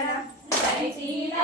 Narayana